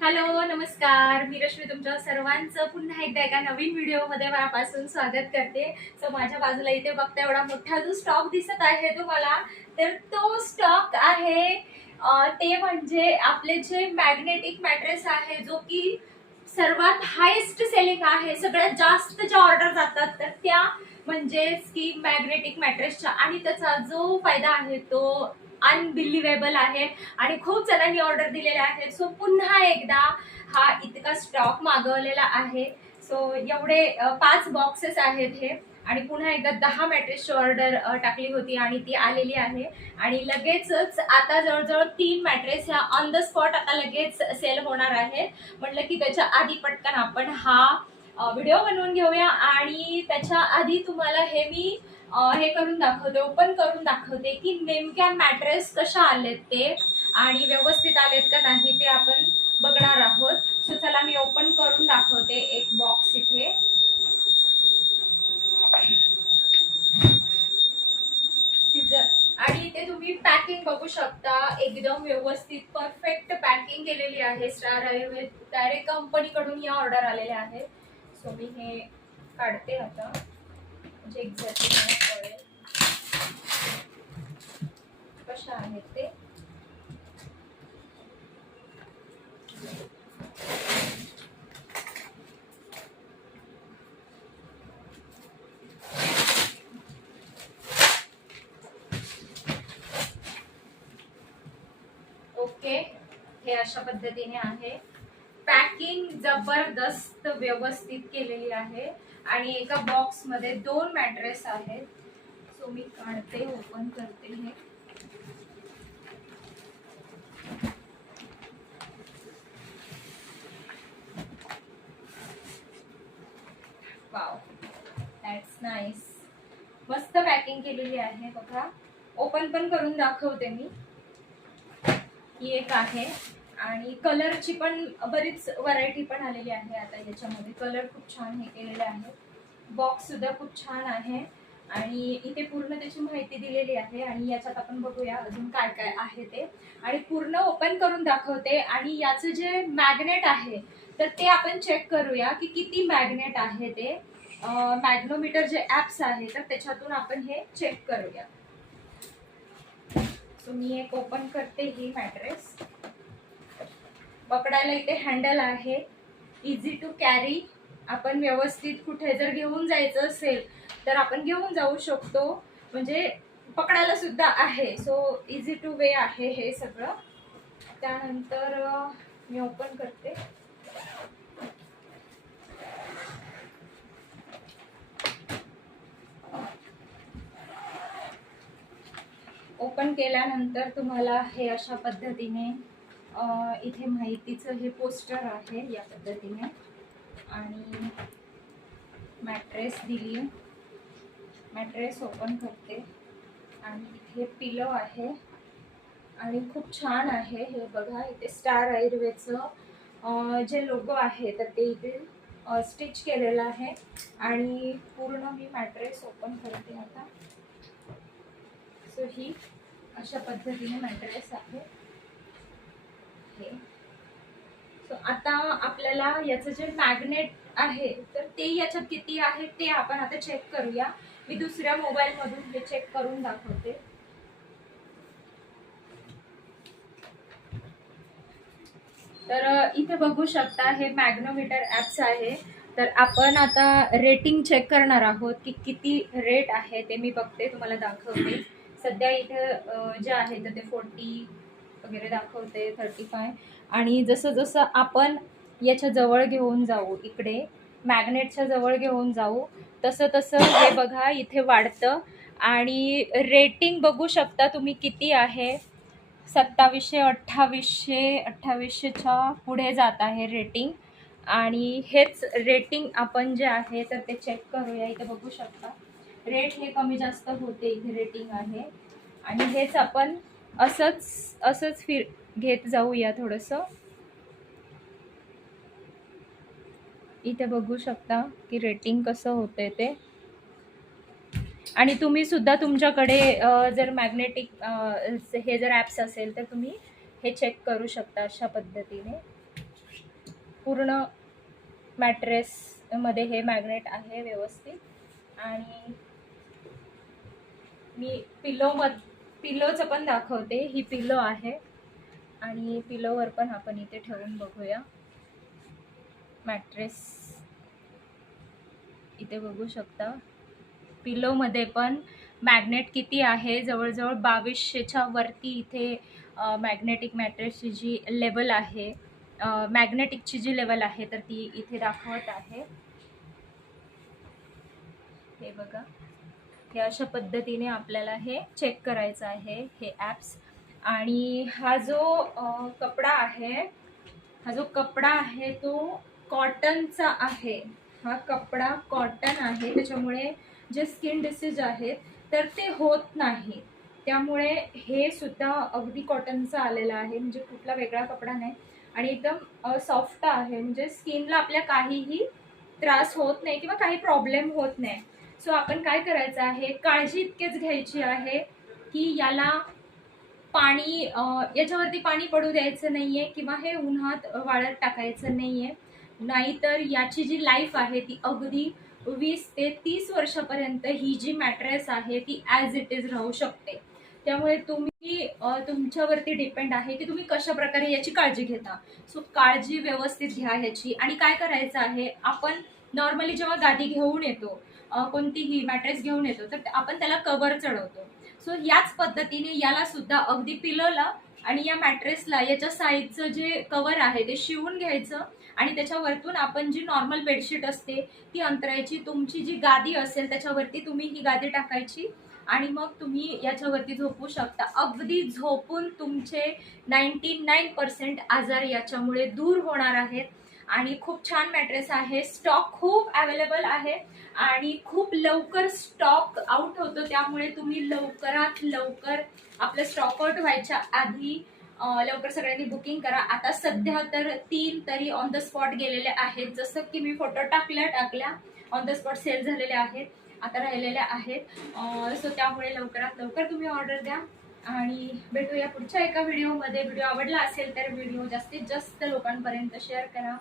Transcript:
Hello नमस्कार, मी रश्मी तुमच्या सर्वांचं पुन्हा एकदा एका नवीन व्हिडिओमध्ये मनापासून स्वागत करते. सो माझ्या बाजूला इथे बघता एवढा मोठा जो स्टॉक दिसत आहे तुम्हाला, तर तो स्टॉक आहे ते म्हणजे आपले जे मॅग्नेटिक मॅट्रेस आहे, जो की सर्वात हायेस्ट सेलिंग आहे. सगळ्यात जास्त ज्या ऑर्डर जातात तर त्या म्हणजेच की मॅग्नेटिक मॅट्रेसच्या, आणि त्याचा जो फायदा आहे तो अनबिलिव्हेबल आहे आणि खूप जणांनी ऑर्डर दिलेले आहेत. सो पुन्हा एकदा हा इतका स्टॉक मागवलेला आहे. सो एवढे 5 बॉक्सेस आहेत हे, आणि पुन्हा एकदा 10 मॅट्रेसची ऑर्डर टाकली होती आणि ती आलेली आहे. आणि लगेचच आता जवळजवळ 3 मॅट्रेस ह्या ऑन द स्पॉट आता लगेच सेल होणार आहेत. म्हटलं की त्याच्या आधी पटकन आपण हा व्हिडिओ बनवून घेऊया, आणि त्याच्या आधी तुम्हाला हे मी हे करून दाखवते, ओपन करून दाखवते की नेमक्या मॅट्रेस कशा आलेत ते आणि व्यवस्थित आलेत का नाही ते आपण बघणार आहोत. सो चला मी ओपन करून दाखवते एक बॉक्स इथे. सीजर, आणि इथे तुम्ही पॅकिंग बघू शकता, एकदम व्यवस्थित परफेक्ट पॅकिंग केलेली आहे. स्टार आयुर्वेद डायरेक्ट कंपनीकडून या ऑर्डर आलेल्या आहेत. सो मी हे काढते आता, म्हणजे एक्झॅक्टली मला कळेल कशा आहेत ते. ओके, हे अशा पद्धतीने आहे. पॅकिंग जबरदस्त व्यवस्थित केलेली आहे, आणि एका बॉक्स मध्ये 2 मॅट्रेस आहेत. सो मी काढते, ओपन करते हे. Wow, that's nice. मस्त पॅकिंग केलेली आहे बघा. ओपन पण करून दाखवते मी. ही एक आहे, आणि कलरची पण बरीच व्हरायटी पण आलेली आहे आता याच्यामध्ये. कलर खूप छान हे केलेले आहे. बॉक्स सुद्धा खूप छान आहे, आणि इथे पूर्ण त्याची माहिती दिलेली आहे. आणि याच्यात आपण बघूया अजून काय काय आहे ते, आणि पूर्ण ओपन करून दाखवते. आणि याचं जे मॅग्नेट आहे तर ते आपण चेक करूया की किती मॅग्नेट आहे ते. मॅग्नोमीटर जे ऍप्स आहे तर त्याच्यातून आपण हे चेक करूया. सो मी एक ओपन करते ही मॅट्रेस. पकडायला इथे हँडल आहे, इझी टू कॅरी. आपण व्यवस्थित कुठे जर घेऊन जायचं असेल तर आपण घेऊन जाऊ शकतो, म्हणजे पकडायला सुद्धा आहे. सो इझी टू वे आहे हे सगळं. त्यानंतर मी ओपन करते. ओपन केल्यानंतर तुम्हाला हे अशा पद्धतीने इथे माहितीचं हे पोस्टर आहे या पद्धतीने, आणि मॅट्रेस दिली. मॅट्रेस ओपन करते, आणि इथे पिलो आहे, आणि खूप छान आहे हे बघा. इथे स्टार आयुर्वेदचं जे लोगो आहे तर ते इथे स्टिच केलेलं आहे. आणि पूर्ण मी मॅट्रेस ओपन करते आता. सो ही अशा पद्धतीने मॅट्रेस आहे हे. सो आता आपल्याला याचं जे मॅग्नेट आहे तर ते याच्यात किती आहे ते आपण आता चेक करूया. मी दुसऱ्या मोबाईल मधून हे चेक करून दाखवते. तर इथे बघू शकता हे मॅग्नोमीटर ऍप्स आहे. तर आपण आता रेटिंग चेक करणार आहोत की किती रेट आहे ते. मी बघते, तुम्हाला दाखवते. सध्या इथे जे आहे तर ते 40 वगैरे दाखवते, 35. आणि जसं जसं आपण याच्या जवळ घेऊन जाऊ, इकडे मॅग्नेटच्या जवळ घेऊन जाऊ, तसं तसं हे बघा इथे वाढतं. आणि रेटिंग बघू शकता तुम्ही किती आहे. 2700, 2800च्या पुढे जात आहे रेटिंग. आणि हेच रेटिंग आपण जे आहे तर ते चेक करूया. इथे बघू शकता रेट हे कमी जास्त होते, इथे रेटिंग आहे. आणि हेच आपण असंच घेत जाऊया थोडंसं. इथे बघू शकता की रेटिंग कसं होते ते. आणि तुम्ही सुद्धा तुमच्याकडे जर मॅग्नेटिक हे जर ॲप्स असेल तर तुम्ही हे चेक करू शकता अशा पद्धतीने. पूर्ण मॅट्रेसमध्ये हे मॅग्नेट आहे व्यवस्थित. आणि मी पिलोचं पण दाखवते. ही पिलो आहे आणि पिलोवर पण आपण इथे ठेवून बघूया. मॅट्रेस इथे बघू शकता. पिलोमध्ये पण मॅग्नेट किती आहे, जवळजवळ 2200च्या वरती इथे मॅग्नेटिक मॅट्रेसची जी लेवल आहे, मॅग्नेटिकची जी लेवल आहे तर ती इथे दाखवत आहे. हे बघा, हे अशा पद्धतीने आपल्याला हे चेक करायचं आहे हे ॲप्स. आणि हा जो कपडा आहे तो कॉटनचा आहे. हा कपडा कॉटन आहे, त्याच्यामुळे जे स्किन डिसीज आहेत तर ते होत नाही. त्यामुळे हे सुद्धा अगदी कॉटनचा आलेला आहे, म्हणजे कुठला वेगळा कपडा नाही. आणि एकदम सॉफ्ट आहे, म्हणजे स्किनला आपल्या काहीही त्रास होत नाही किंवा काही प्रॉब्लेम होत नाही. सो आपण काय करायचं आहे, काळजी इतकेच घ्यायची आहे की याला पाणी याच्यावरती पाणी पडू द्यायचं नाहीये किंवा हे उन्हात वाळत टाकायचं नाहीये. नाहीतर याची जी लाईफ आहे ती अगदी 20 ते 30 वर्षापर्यंत ही जी मॅट्रेस आहे ती ॲज इट इज राहू शकते. त्यामुळे तुम्ही तुमच्यावरती डिपेंड आहे की तुम्ही कशा प्रकारे याची काळजी घेता. सो काळजी व्यवस्थित घ्या ह्याची. आणि काय करायचं आहे, आपण नॉर्मली जेव्हा गादी घेऊन येतो, कोणतीही मॅट्रेस घेऊन येतो, तर आपण त्याला कव्हर चढवतो. सो याच पद्धतीने याला सुद्धा अगदी पिलोला आणि या मॅट्रेसला याच्या साईडचं जे कव्हर आहे ते शिवून घ्यायचं आणि त्याच्यावरतून आपण जी नॉर्मल बेडशीट असते ती अंतरायची. तुमची जी गादी असेल त्याच्यावरती तुम्ही ही गादी टाकायची आणि मग तुम्ही याच्यावरती झोपू शकता. अगदी झोपून तुमचे 99% आजार याच्यामुळे दूर होणार आहेत. आणि खूप छान मॅट्रेस आहे. स्टॉक खूप अवेलेबल आहे आणि खूप लवकर स्टॉक आउट होतो. त्यामुळे तुम्ही लवकरात लवकर आपलं स्टॉक आउट व्हायच्या आधी लवकर सगळ्यांनी बुकिंग करा. आता सध्या तर 3 तरी ऑन द स्पॉट गेलेले आहेत. जसं की मी फोटो टाकल्या ऑन द स्पॉट सेल झालेल्या आहेत, आता राहिलेल्या आहेत. सो त्यामुळे लवकरात लवकर तुम्ही ऑर्डर द्या आणि भेटूया पुढच्या एका व्हिडिओमध्ये. व्हिडिओ आवडला असेल तर व्हिडिओ जास्तीत जास्त लोकांपर्यंत शेअर करा.